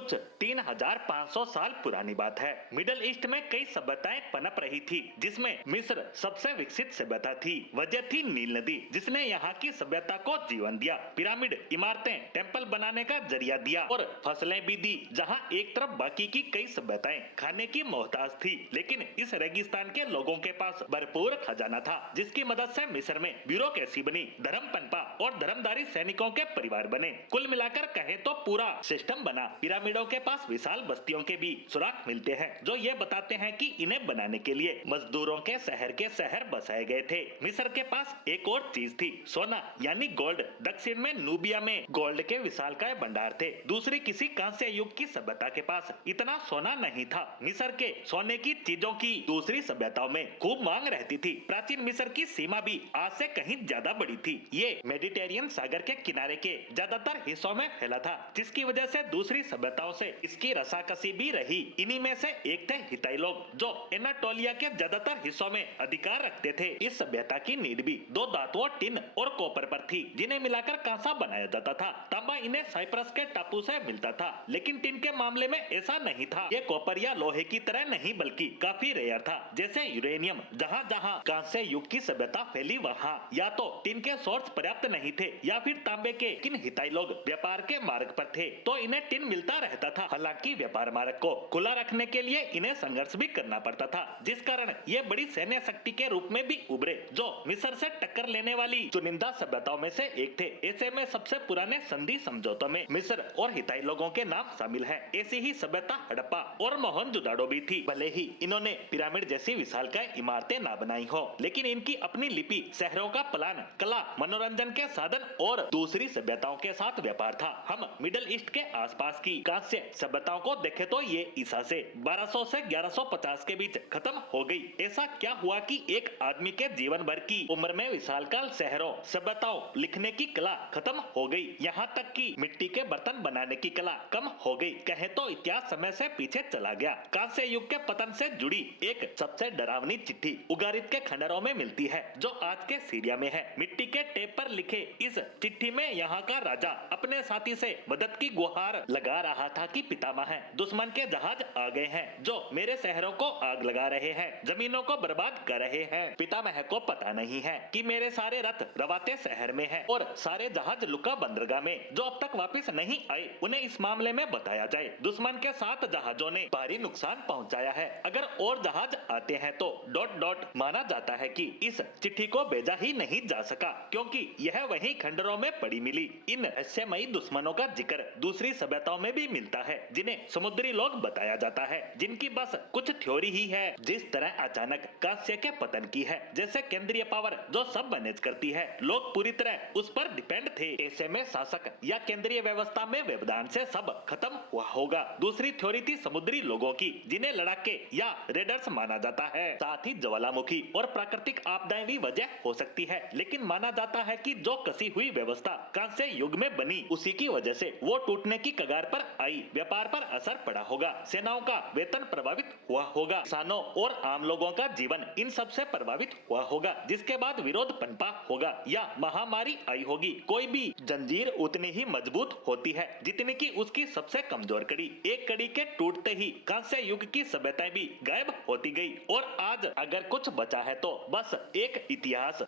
कुछ 3500 साल पुरानी बात है। मिडल ईस्ट में कई सभ्यताएं पनप रही थी, जिसमें मिस्र सबसे विकसित सभ्यता थी। वजह थी नील नदी, जिसने यहाँ की सभ्यता को जीवन दिया। पिरामिड, इमारतें, टेम्पल बनाने का जरिया दिया और फसलें भी दी। जहाँ एक तरफ बाकी की कई सभ्यताएं खाने की मोहताज थी, लेकिन इस रेगिस्तान के लोगों के पास भरपूर खजाना था, जिसकी मदद से मिस्र में ब्यूरोक्रेसी बनी, धर्म पनपा और धर्मदारी सैनिकों के परिवार बने। कुल मिलाकर कहे तो पूरा सिस्टम बना। पिरामिडों के पास विशाल बस्तियों के भी सुराग मिलते हैं, जो ये बताते हैं कि इन्हें बनाने के लिए मजदूरों के शहर बसाए गए थे। मिस्र के पास एक और चीज थी, सोना यानी गोल्ड। दक्षिण में नूबिया में गोल्ड के विशालकाय भंडार थे। दूसरी किसी कांस्य युग की सभ्यता के पास इतना सोना नहीं था। मिस्र के सोने की चीजों की दूसरी सभ्यताओं में खूब मांग रहती थी। प्राचीन मिस्र की सीमा भी आज से कहीं ज्यादा बड़ी थी। ये मेडिटेरियन सागर के किनारे के ज्यादातर हिस्सों में फैला था, जिसकी वजह से दूसरी सभ्यताओं से इसकी रसाकसी भी रही। इन्हीं में से एक थे हित्ताई लोग, जो एनाटोलिया के ज्यादातर हिस्सों में अधिकार रखते थे। इस सभ्यता की नींव भी दो धातुओं, टिन और कॉपर पर थी, जिन्हें मिलाकर कांसा बनाया जाता था। तांबा इन्हें साइप्रस के टापू से मिलता था, लेकिन टिन के मामले में ऐसा नहीं था। ये कॉपर या लोहे की तरह नहीं, बल्कि काफी रेयर था, जैसे यूरेनियम। जहाँ जहाँ कांस्य युग की सभ्यता फैली, वहाँ या तो टिन के सोर्स पर्याप्त नहीं थे, या फिर तांबे के। किन हित्ताई लोग व्यापार के मार्ग पर थे, तो इन्हें टिन मिलता रहता था। हालांकि व्यापार मार्ग को खुला रखने के लिए इन्हें संघर्ष भी करना पड़ता था, जिस कारण ये बड़ी सैन्य शक्ति के रूप में भी उभरे, जो मिस्र से टक्कर लेने वाली चुनिंदा सभ्यताओं में से एक थे। ऐसे में सबसे पुराने संधि समझौतों में मिस्र और हित्ताई लोगों के नाम शामिल हैं। ऐसी ही सभ्यता हड़प्पा और मोहनजोदाड़ो भी थी। भले ही इन्होंने पिरामिड जैसी विशालकाय इमारतें ना बनाई हो, लेकिन इनकी अपनी लिपि, शहरों का प्लान, कला, मनोरंजन के साधन और दूसरी सभ्यताओं के साथ व्यापार था। हम मिडल ईस्ट के आसपास की कांस्य सभ्यताओं को देखें तो ये ईसा से 1200 से 1150 के बीच खत्म हो गई। ऐसा क्या हुआ कि एक आदमी के जीवन भर की उम्र में विशालकाय शहरों, सभ्यताओं, लिखने की कला खत्म हो गई। यहाँ तक कि मिट्टी के बर्तन बनाने की कला कम हो गई। कहे तो इतिहास समय से पीछे चला गया। कांस्य युग के पतन से जुड़ी एक सबसे डरावनी चिट्ठी उगारित के खंडरों में मिलती है, जो आज के सीरिया में है। मिट्टी के टेप पर लिखे इस चिट्ठी में यहाँ का राजा अपने साथी से मदद की गुहार लगा रहा था कि पितामह, दुश्मन के जहाज आ गए हैं, जो मेरे शहरों को आग लगा रहे हैं, जमीनों को बर्बाद कर रहे हैं। पितामह को पता नहीं है कि मेरे सारे रथ रवाते शहर में हैं और सारे जहाज लुका बंदरगाह में, जो अब तक वापस नहीं आए। उन्हें इस मामले में बताया जाए। दुश्मन के 7 जहाजों ने भारी नुकसान पहुंचाया है। अगर और जहाज आते हैं तो डॉट डॉट माना जाता है कि इस चिट्ठी को भेजा ही नहीं जा सका, क्योंकि यह वहीं खंडरों में पड़ी मिली। इन रहस्यमयी दुश्मनों का जिक्र दूसरी सभ्यताओं में भी मिलता है, जिन्हें समुद्री लोग बताया जाता है, जिनकी बस कुछ थ्योरी ही है। जिस तरह अचानक कांस्य के पतन की है, जैसे केंद्रीय पावर जो सब मैनेज करती है, लोग पूरी तरह उस पर डिपेंड थे। ऐसे में शासक या केंद्रीय व्यवस्था में व्यवधान से सब खत्म हुआ होगा। दूसरी थ्योरी थी समुद्री लोगों की, जिन्हें लड़ाके या रेडर्स माना जाता है। साथ ही ज्वालामुखी और प्राकृतिक आपदाएं भी वजह हो सकती है, लेकिन माना जाता है कि जो कसी हुई व्यवस्था कांस्य युग में बनी, उसी की वजह से वो टूटने की कगार पर आई। व्यापार पर असर पड़ा होगा, सेनाओं का वेतन प्रभावित हुआ होगा, किसानों और आम लोगों का जीवन इन सब से प्रभावित हुआ होगा, जिसके बाद विरोध पनपा होगा या महामारी आई होगी। कोई भी जंजीर उतनी ही मजबूत होती है जितनी की उसकी सबसे कमजोर कड़ी। एक कड़ी के टूटते ही कांस्य युग की सभ्यताएं भी गायब होती गई, और आज अगर कुछ बचा है तो बस एक इतिहास।